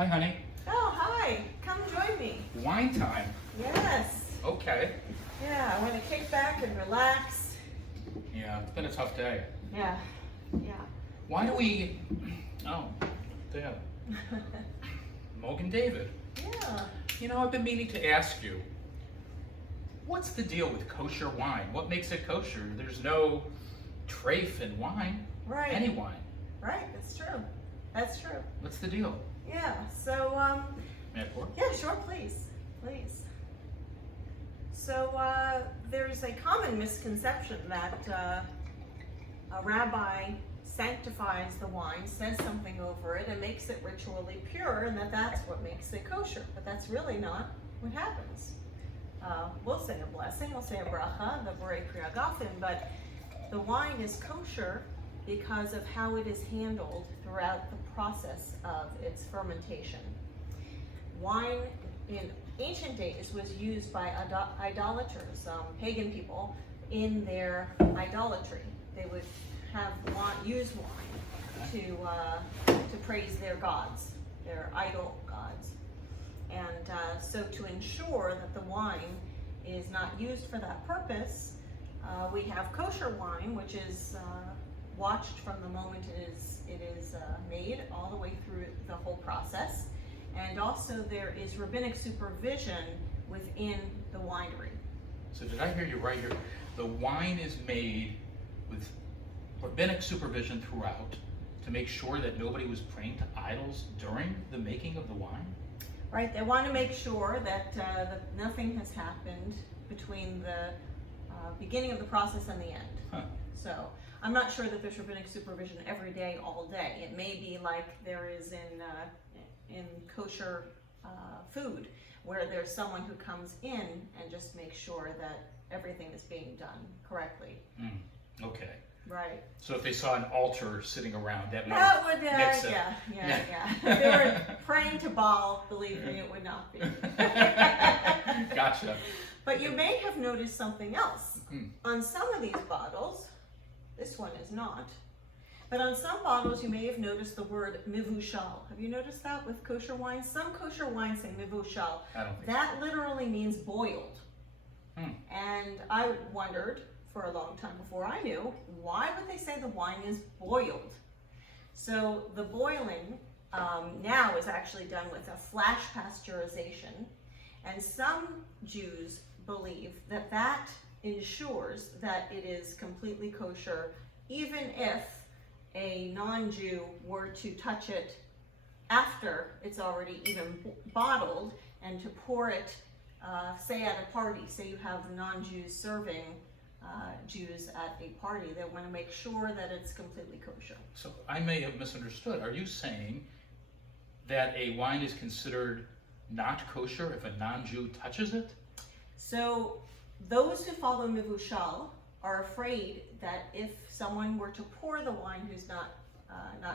Hi, honey. Oh, hi. Come join me. Wine time. Yes. Okay. Yeah, I want to kick back and relax. Yeah, it's been a tough day. Yeah. Yeah. Why do we... Oh, Dad. Mogan David. Yeah. You know, I've been meaning to ask you, what's the deal with kosher wine? What makes it kosher? There's no treif in wine. Right. Any wine. Right. That's true. That's true. What's the deal? Yeah. So, May I pour? yeah, sure, please. Please. So, there's a common misconception that a rabbi sanctifies the wine, says something over it, and makes it ritually pure, and that's what makes it kosher. But that's really not what happens. We'll say a blessing, we'll say a bracha, the borei kriya gafim, but the wine is kosher because of how it is handled throughout the process of its fermentation. Wine in ancient days was used by idolaters, pagan people, in their idolatry. They would use wine to praise their gods, their idol gods. And so to ensure that the wine is not used for that purpose, we have kosher wine, which is watched from the moment it is made all the way through the whole process. And also there is rabbinic supervision within the winery. So did I hear you right here? The wine is made with rabbinic supervision throughout to make sure that nobody was praying to idols during the making of the wine? Right, they want to make sure that nothing has happened between the beginning of the process and the end. Huh. So I'm not sure that there's rabbinic supervision every day, all day. It may be like there is in kosher food, where there's someone who comes in and just makes sure that everything is being done correctly. Okay. Right. So if they saw an altar sitting around, that would, mix it. yeah. If they were praying to Baal, believe me, it would not be. Gotcha. But you may have noticed something else. On some of these bottles, this one is not, but on some bottles you may have noticed the word mivushal. Have you noticed that with kosher wines? Some kosher wines say mivushal. I don't think that literally means boiled. Hmm. And I wondered for a long time before I knew, why would they say the wine is boiled? So the boiling now is actually done with a flash pasteurization, and some Jews believe that that ensures that it is completely kosher, even if a non-Jew were to touch it after it's already even bottled, and to pour it, say at a party, say you have non-Jews serving Jews at a party, they want to make sure that it's completely kosher. So I may have misunderstood. Are you saying that a wine is considered not kosher if a non-Jew touches it? So those who follow mivushal are afraid that if someone were to pour the wine who's not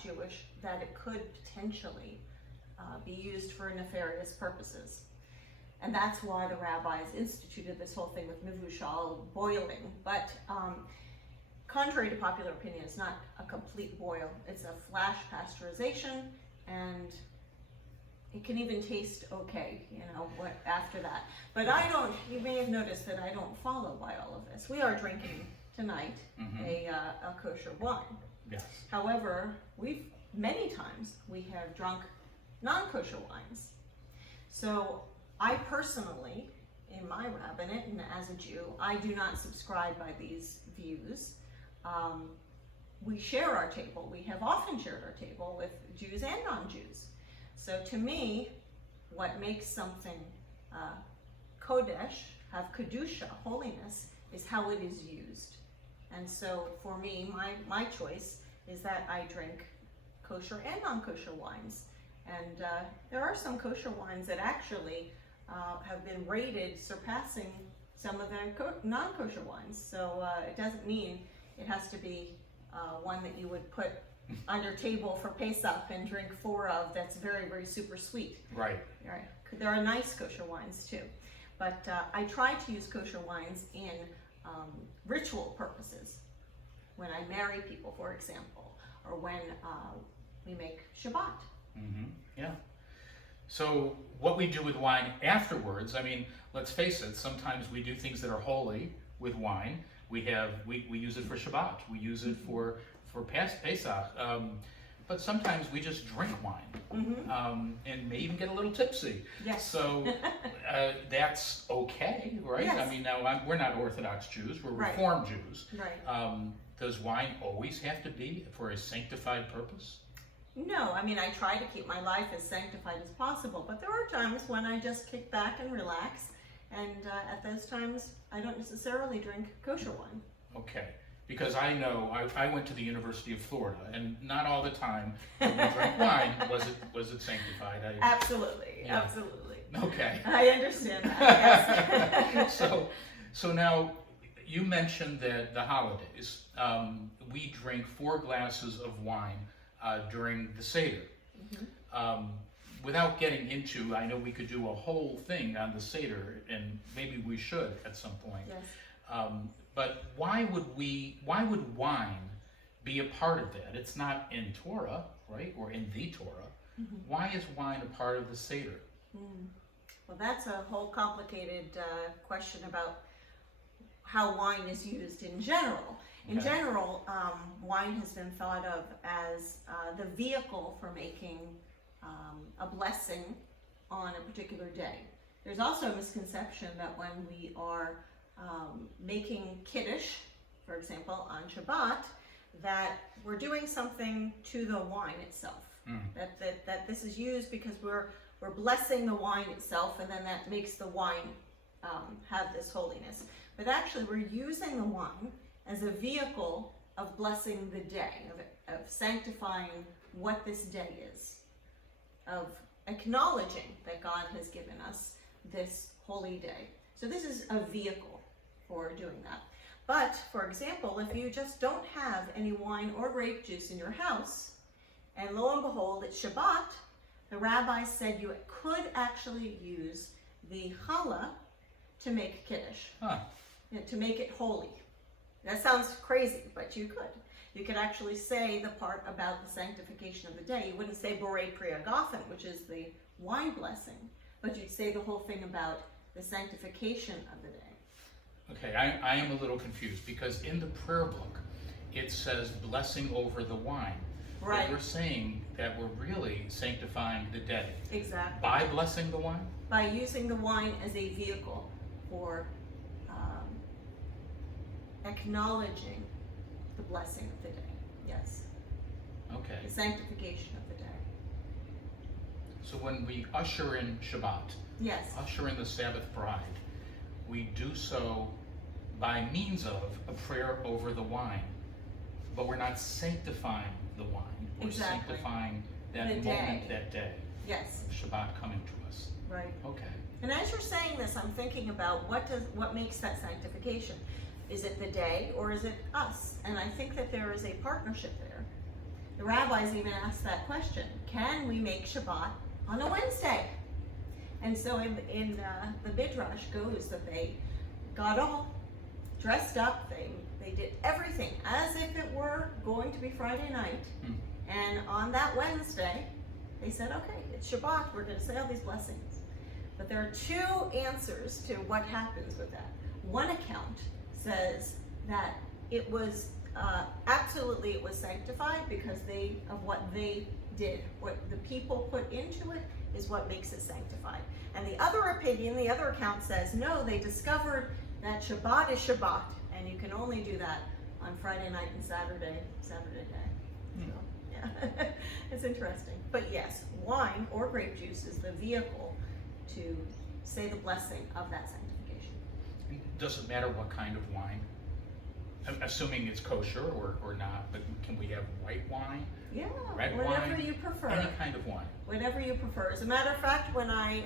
Jewish, that it could potentially be used for nefarious purposes. And that's why the rabbis instituted this whole thing with mivushal, boiling. But contrary to popular opinion, it's not a complete boil. It's a flash pasteurization, and it can even taste okay, after that. But you may have noticed that I don't follow by all of this. We are drinking tonight a kosher wine. Yes. However, many times we have drunk non-kosher wines. So I personally, in my rabbinate and as a Jew, I do not subscribe by these views. We share our table. We have often shared our table with Jews and non-Jews. So to me, what makes something kodesh, have kedusha, holiness, is how it is used. And so for me, my choice is that I drink kosher and non-kosher wines. And there are some kosher wines that actually have been rated surpassing some of the non-kosher wines. So it doesn't mean it has to be one that you would put on your table for Pesach and drink 4 of that's very, very super sweet. Right. Right. There are nice kosher wines too. But I try to use kosher wines in ritual purposes. When I marry people, for example, or when we make Shabbat. Yeah. So what we do with wine afterwards, I mean, let's face it, sometimes we do things that are holy with wine. We use it for Shabbat, we use it for Pesach, but sometimes we just drink wine, and may even get a little tipsy. Yes. So that's okay, right? Yes. I mean, now we're not Orthodox Jews, we're Right. Reformed Jews. Right. Does wine always have to be for a sanctified purpose? No, I mean, I try to keep my life as sanctified as possible, but there are times when I just kick back and relax, and at those times, I don't necessarily drink kosher wine. Okay, because I know, I went to the University of Florida, and not all the time when we drank wine was it sanctified. Absolutely, Yeah. absolutely. Okay. I understand that, yes. So now, you mentioned that the holidays, we drink 4 glasses of wine during the Seder. Without getting into, I know we could do a whole thing on the Seder, and maybe we should at some point. Yes. But why would wine be a part of that? It's not in Torah, right, or in the Torah. Why is wine a part of the Seder? Well, that's a whole complicated question about how wine is used in general. In Okay. general, wine has been thought of as the vehicle for making a blessing on a particular day. There's also a misconception that when we are making Kiddush, for example, on Shabbat, that we're doing something to the wine itself. That this is used because we're blessing the wine itself, and then that makes the wine have this holiness. But actually, we're using the wine as a vehicle of blessing the day, of sanctifying what this day is, of acknowledging that God has given us this holy day. So this is a vehicle for doing that. But, for example, if you just don't have any wine or grape juice in your house, and lo and behold, it's Shabbat, the rabbi said you could actually use the challah to make Kiddush, to make it holy. That sounds crazy, but you could. You could actually say the part about the sanctification of the day. You wouldn't say Borei Priya Gofen, which is the wine blessing, but you'd say the whole thing about the sanctification of the day. Okay, I am a little confused, because in the prayer book, it says blessing over the wine. Right. But you're saying that we're really sanctifying the day. Exactly. By blessing the wine? By using the wine as a vehicle for acknowledging the blessing of the day. Yes. Okay. The sanctification of the day. So when we usher in Shabbat, Yes. usher in the Sabbath bride, we do so by means of a prayer over the wine, but we're not sanctifying the wine. We're Exactly. sanctifying that The moment, day. that day Yes. of Shabbat coming to us. Right. Okay. And as you're saying this, I'm thinking about what makes that sanctification. Is it the day or is it us? And I think that there is a partnership there. The rabbis even asked that question: can we make Shabbat on a Wednesday? And so in the Midrash goes that they got all dressed up. They did everything as if it were going to be Friday night. And on that Wednesday, they said, okay, it's Shabbat, we're going to say all these blessings. But there are 2 answers to what happens with that. One account says that it was absolutely it was sanctified because of what they did. What the people put into it is what makes it sanctified. And the other opinion, the other account says, no, they discovered that Shabbat is Shabbat, and you can only do that on Friday night and Saturday day. So, yeah, it's interesting. But yes, wine or grape juice is the vehicle to say the blessing of that sanctification. Does it matter what kind of wine? I'm assuming it's kosher or not, but can we have white wine? Yeah, Red whatever wine? you prefer. Any kind of wine? Whatever you prefer. As a matter of fact, when I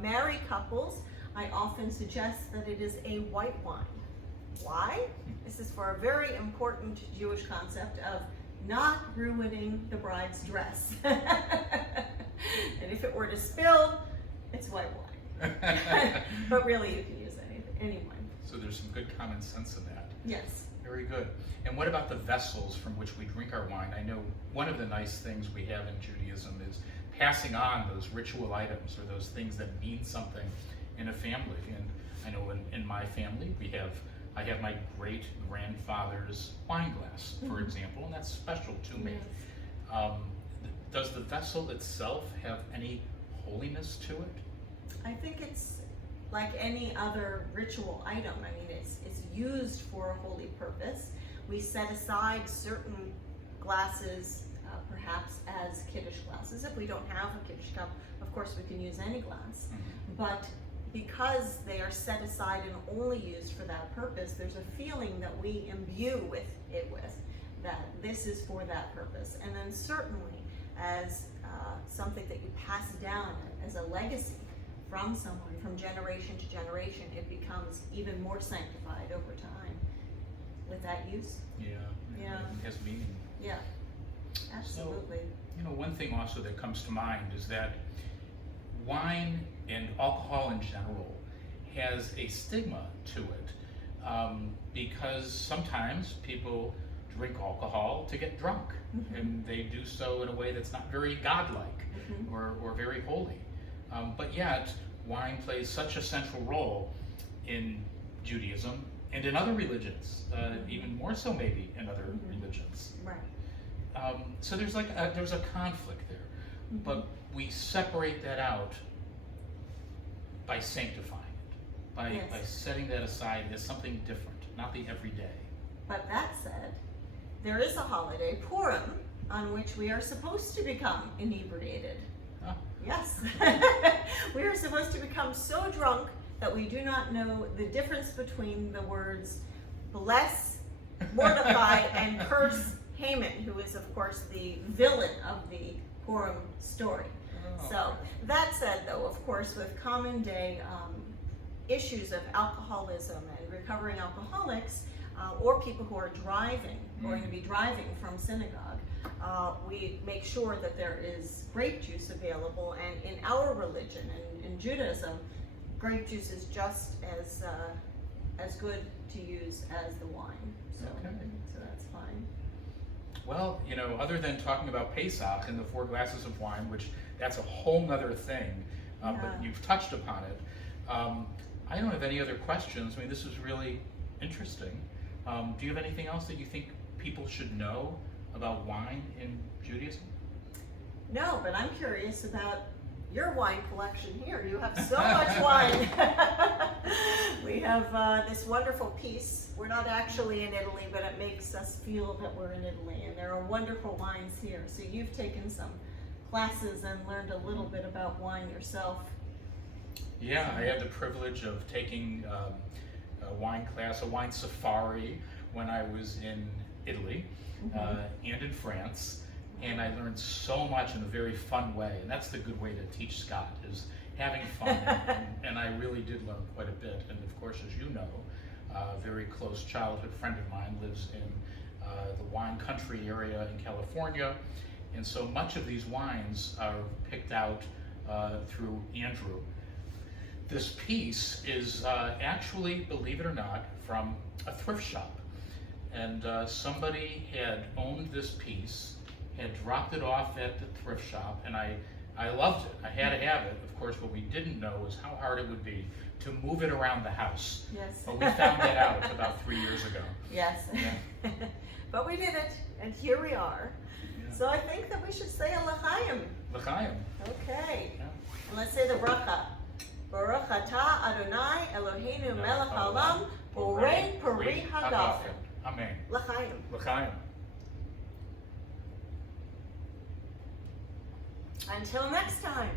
marry couples, I often suggest that it is a white wine. Why? This is for a very important Jewish concept of not ruining the bride's dress. And if it were to spill, it's white wine. But really, you can use any wine. So there's some good common sense in that. Yes. Very good. And what about the vessels from which we drink our wine? I know one of the nice things we have in Judaism is passing on those ritual items or those things that mean something in a family. And I know in my family I have my great grandfather's wine glass, for example, and that's special to me. Does the vessel itself have any holiness to it? I think it's like any other ritual item. I mean, it's used for a holy purpose. We set aside certain glasses, perhaps as Kiddush glasses. If we don't have a Kiddush cup, of course we can use any glass. But because they are set aside and only used for that purpose, there's a feeling that we imbue with that this is for that purpose. And then certainly as something that you pass down as a legacy from someone, from generation to generation, it becomes even more sanctified over time with that use. Yeah, it has meaning. Yeah, absolutely. So, one thing also that comes to mind is that wine and alcohol in general has a stigma to it, because sometimes people drink alcohol to get drunk, and they do so in a way that's not very godlike or very holy. But yet, wine plays such a central role in Judaism and in other religions, even more so maybe in other religions. Right. So there's a conflict there, but we separate that out by sanctifying it, by setting that aside as something different, not the everyday. But that said, there is a holiday, Purim, on which we are supposed to become inebriated. Huh? Yes. We are supposed to become so drunk that we do not know the difference between the words bless Mordecai and curse Haman, who is of course the villain of the Purim story. So that said, though, of course, with common day issues of alcoholism and recovering alcoholics, or people who are going to be driving from synagogue, we make sure that there is grape juice available. And in our religion, in Judaism, grape juice is just as good to use as the wine. So that's fine. Well, other than talking about Pesach and the 4 glasses of wine, which that's a whole nother thing, but you've touched upon it. I don't have any other questions. I mean, this is really interesting. Do you have anything else that you think people should know about wine in Judaism? No, but I'm curious about your wine collection here. You have so much wine. We have this wonderful piece. We're not actually in Italy, but it makes us feel that we're in Italy, and there are wonderful wines here. So you've taken some classes and learned a little bit about wine yourself. Yeah, I had the privilege of taking a wine class, a wine safari, when I was in Italy and in France, and I learned so much in a very fun way, and that's the good way to teach Scott, is having fun, and I really did learn quite a bit. And of course, as you know, a very close childhood friend of mine lives in the wine country area in California, and so much of these wines are picked out through Andrew. This piece is actually, believe it or not, from a thrift shop. And somebody had owned this piece, had dropped it off at the thrift shop, and I loved it. I had to have it. Of course, what we didn't know was how hard it would be to move it around the house. Yes. But we found that out about 3 years ago. Yes. Yeah. But we did it, and here we are. Yeah. So I think that we should say a l'chaim. L'chaim. Okay. Yeah. And let's say the bracha. Baruch atah Adonai Eloheinu melech haolam borei peri hagafen. Amen. L'chaim. L'chaim. Until next time.